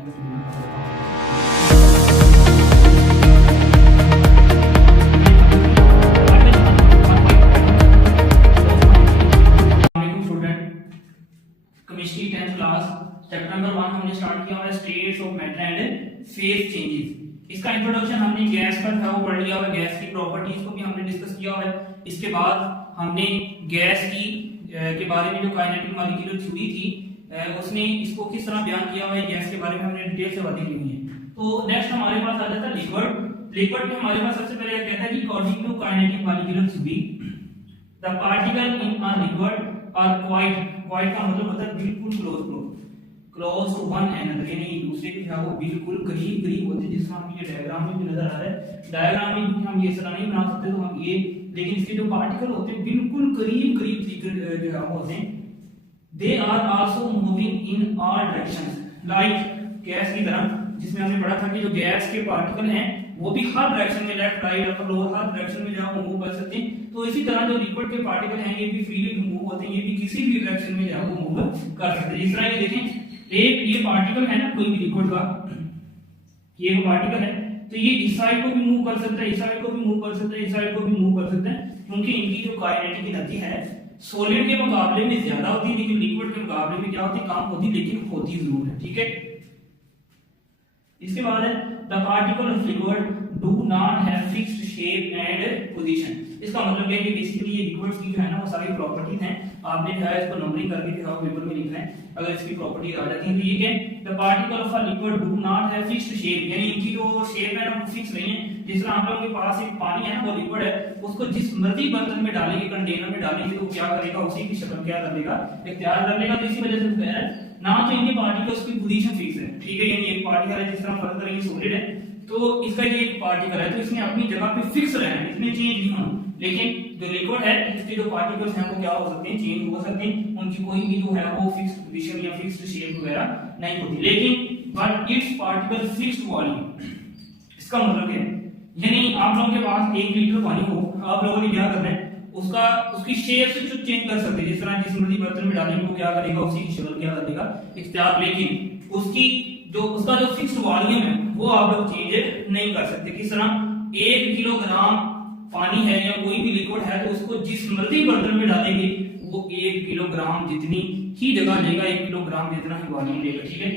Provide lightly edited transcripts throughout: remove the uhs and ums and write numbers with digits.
Chemistry 10th class chapter number 1 हमने start किया है states of matter and phase changes. इसका इंट्रोडक्शन हमने गैस का था वो पढ़ लिया है, गैस की प्रॉपर्टीज को भी हमने डिस्कस किया है। इसके बाद हमने गैस की के बारे में जो काइनेटिक मॉलिक्यूलर थ्योरी थी उसने इसको किस तरह बयान किया है, गैस के बारे में हमने डिटेल से बातें की हुई है। तो नेक्स्ट हमारे पास आ जाता है लिक्विड। लिक्विड में हमारे पास सबसे पहले कहता है कि according to kinetic molecular theory the particle in a liquid are quite का मतलब होता है बिल्कुल क्लोज टू वन एनदर, यानी एक दूसरे के वो बिल्कुल करीब होते हैं। जिसमें हम ये डायग्राम में भी नजर आ रहा है, डायग्राम में भी हम ये इस तरह नहीं बना सकते तो हम ये, लेकिन इसके जो पार्टिकल होते हैं बिल्कुल करीब जो है होते हैं। They are also moving in all directions like gas की तरह, जिसमें हमने पढ़ा था कि जो गैस के पार्टिकल हैं वो भी हर डायरेक्शन में, लेफ्ट राइट अपर लोअर हर डायरेक्शन में जाओ मूव कर सकते हैं। तो इसी तरह जो लिक्विड के पार्टिकल हैं ये भी फ्रीली मूव होते हैं, ये भी किसी भी डायरेक्शन में जाओ मूव कर सकते हैं। इस तरह ये देखें, एक ये पार्टिकल है ना कोई भी लिक्विड का, ये एक पार्टिकल है तो ये इस साइड को भी मूव कर सकता है, इस साइड को भी मूव कर सकता है, इस साइड को भी मूव कर सकता है, क्योंकि इनकी जो काइनेटिक एनर्जी है सॉलिड के मुकाबले में ज्यादा होती है, लेकिन लिक्विड के मुकाबले में क्या होती है, कम होती, लेकिन होती जरूर है। ठीक है, इसके बाद है the particle of liquid do not have fixed shape and position. इसका मतलब है कि बेसिकली ये लिक्विड्स की जो है ना वो सारी प्रॉपर्टीज हैं, आपने जो है इसको नंबरिंग करके जो है पेपर में लिखना है। अगर इसकी प्रॉपर्टीज आ जाती हैं तो ये क्या, the particle of a liquid do not have fixed shape, यानी इनकी जो शेप है ना वो फिक्स नहीं है। जिस तरह आप लोगों के पास एक पानी है ना वो लिक्विड है, उसको जिस मर्जी बर्तन में डालेंगे, कंटेनर में डालेंगे तो क्या करेगा, उसी की शक्ल क्या कर लेगा, इख्तियार कर लेगा। तो इसी वजह से कह रहा है ना तो इनके पार्टिकल्स की पोजीशन फिक्स है। ठीक है, यानी एक पार्टिकल है, जिस तरह फर्ज करेंगे सॉलिड है तो इसका ये एक पार्टिकल है तो इसने अपनी जगह पे फिक्स रहना है, इसमें चेंज नहीं होना। लेकिन जो लिक्विड है इसके जो पार्टिकल्स हैं वो क्या हो सकते हैं, चेंज हो सकते हैं, उनकी कोई भी जो है वो फिक्स पोजीशन या फिक्स्ड शेप वगैरह नहीं होती। लेकिन but it's particle fixed volume, इसका मतलब क्या है, यानी आप लोगों के पास 1 लीटर पानी हो, आप लोगों ने क्या करना है उसकी शेप से कुछ चेंज कर सकते हैं। जिस तरह जिस मर्जी बर्तन में डालेंगे वो क्या करेगा, उसी की शक्ल क्या करेगा, इख्तियार। लेकिन उसका जो फिक्स्ड वॉल्यूम है वो आप लोग चेंज नहीं कर सकते। किस तरह 1 किलोग्राम पानी है या कोई भी लिक्विड है तो उसको जिस मर्जी बर्तन में डालेंगे वो 1 किलोग्राम जितनी ही जगह लेगा, 1 किलोग्राम जितना ही वॉल्यूम लेगा। ठीक है,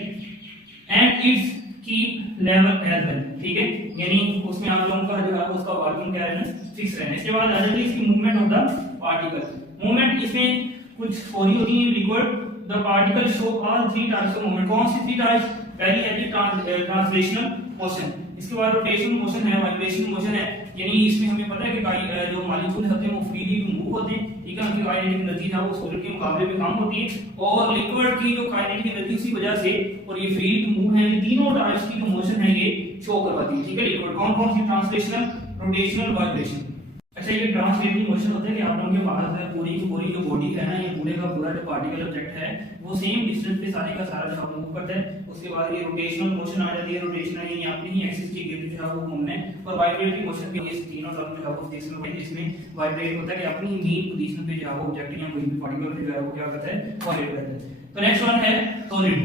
and it's keep level as well. ठीक है, यानी उसमें आप लोगों का जो है उसका वॉल्यूम क्या है, फिक्स रहना है। इसके बाद आ जाती है इसकी movement of the particle. Movement इसमें कुछ थ्योरी होती है liquid the particle show all 3 types of movement. कौन सी 3 टाइप्स, पहली है कि ट्रांसलेशनल मोशन, इसके बाद रोटेशनल मोशन है, वाइब्रेशनल मोशन है, यानी इसमें हमें पता है कि जो मॉलिक्यूल होते हैं वो फ्रीली मूव होते हैं। ठीक है, उनकी काइनेटिक एनर्जी है वो सॉलिड के मुकाबले में कम होती है, और लिक्विड की जो काइनेटिक एनर्जी उसी वजह से और ये फ्री टू मूव है, ये तीनों टाइप्स की जो मोशन है ये शो करवाती है। ठीक है, लिक्विड कौन कौन सी, ट्रांसलेशनल, रोटेशनल, वाइब्रेशनल। अच्छा, ये ट्रांसलेटिंग मोशन होता है कि आप लोगों के पास है पूरी की पूरी जो बॉडी है ना, ये पूरे का पूरा जो पार्टिकल ऑब्जेक्ट है वो सेम डिस्टेंस पे सारे का सारा जो मूव करता है। उसके बाद ये रोटेशनल मोशन आ जाती है, रोटेशनल यानी अपनी ही एक्सिस के गिर्द जो है वो घूमना है, और वाइब्रेटिंग मोशन भी ये तीनों टर्म जो है वो देखने में, जिसमें वाइब्रेट होता है कि अपनी मेन पोजीशन पे जो है वो ऑब्जेक्ट या कोई भी पार्टिकल जो है वो क्या करता है, वाइब्रेट करता है। तो नेक्स्ट वन है सॉलिड।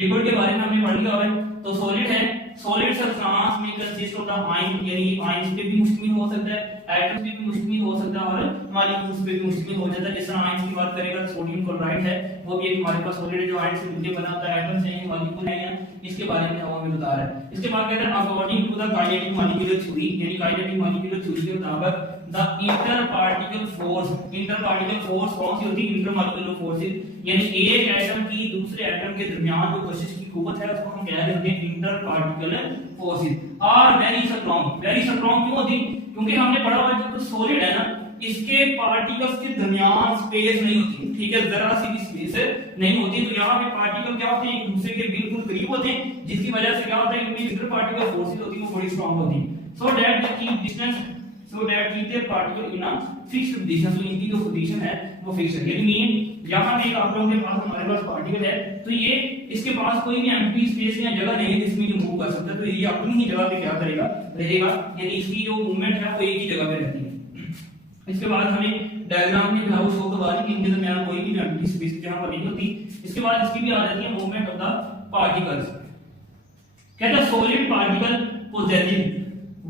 लिक्विड के बारे में हमने पढ़ लिया है। तो सॉलिड है, सॉलिड सब्सटेंस में कंसिस्ट ऑफ द आयन, यानी आयंस पे भी मुश्तमिल हो सकता है, एटम्स पे भी मुश्तमिल हो सकता है, और मॉलिक्यूल्स पे भी मुश्तमिल हो जाता है। जिस तरह आयंस की बात करेगा तो सोडियम क्लोराइड है, वो भी एक हमारे पास सॉलिड है जो आयन से मिलकर बना होता है, एटम्स हैं, मॉलिक्यूल है, इसके बारे में हम बता रहे हैं। इसके बाद कहते हैं according to the kinetic molecular theory, यानी काइनेटिक मॉलिक्यूलर थ्योरी के मुताबिक द इंटर पार्टिकल फोर्स कौन सी होती है, इंटरमॉलिक्यूलर फोर्सेस, यानी एक एटम की दूसरे एटम के दरमियान जो कशिश की कुव्वत है उसको हम कह रहे हैं inter particle forces are very strong. Very strong क्यों होती, क्योंकि हमने पढ़ा हुआ है जो सॉलिड है ना इसके पार्टिकल्स के दरमियान स्पेस नहीं होती। ठीक है, जरा सी भी स्पेस नहीं होती। तो यहाँ पे पार्टिकल क्या होते हैं, एक दूसरे के बिल्कुल करीब होते हैं, जिसकी वजह से क्या होता है इनमें इंटर पार्टिकल फोर्सेस होती है वो बड़ी स्ट्रांग होती है। So that they keep distance, so that keep their particle in a fixed position. तो इनकी जो पोजीशन है वो फिक्स है, यानी यहाँ पे एक आप लोगों के पास हमारे पास पार्टिकल है तो ये इसके पास कोई भी एम्प्टी स्पेस या जगह नहीं है जिसमें जो मूव कर सकता है, तो ये अपनी ही जगह पे क्या करेगा, रहेगा, यानी इसकी जो मूवमेंट है वो एक ही जगह पे रहती है। इसके बाद हमें डायग्राम में जो है वो शो करवा दी कि इनके दरमियान कोई भी एम्प्टी स्पेस जहां पर नहीं होती। इसके बाद इसकी भी आ जाती है मूवमेंट ऑफ द पार्टिकल्स। कहता है solid particle possessive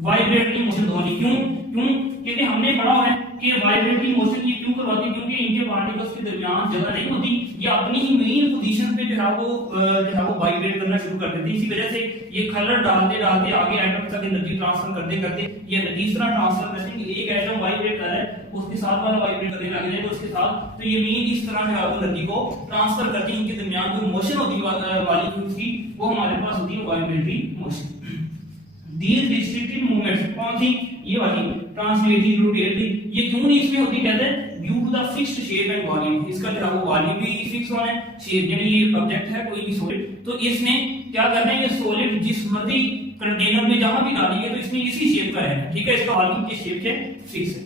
vibratory motion होनी। क्यों क्यों क्योंकि हमने पढ़ा है कि वाइब्रेटरी मोशन ये क्यों करवाती है, क्योंकि इनके पार्टिकल्स के दरमियान जगह नहीं होती, ये अपनी ही मेन पोजीशन पे जो है वो वाइब्रेट करना शुरू कर देती है। इसी वजह से ये कलर डालते डालते आगे एटम तक एनर्जी ट्रांसफर करते करते ये एनर्जी इस तरह ट्रांसफर करते हैं कि एक एटम वाइब्रेट कर रहा है उसके साथ वाला वाइब्रेट करने लग जाए तो उसके साथ, तो ये मेन इस तरह जो है वो एनर्जी को ट्रांसफर करती है। इनके दरमियान जो मोशन होती है मॉलिक्यूल्स की वो हमारे पास होती है vibratory motion. These restricted movements कौन सी, ये वाली ट्रांसलेटिंग रोटेटिंग, ये क्यों नहीं इसमें होती, कहते हैं due to the fixed shape and volume. इसका जो है वो वॉल्यूम भी फिक्स होना है, शेप यानी ये ऑब्जेक्ट है कोई भी सॉलिड, तो इसने क्या करना है, ये सॉलिड जिस मर्जी कंटेनर में जहां भी डालेंगे तो इसने इसी शेप का रहना है, ठीक है, इसका वॉल्यूम किस शेप के फिक्स है।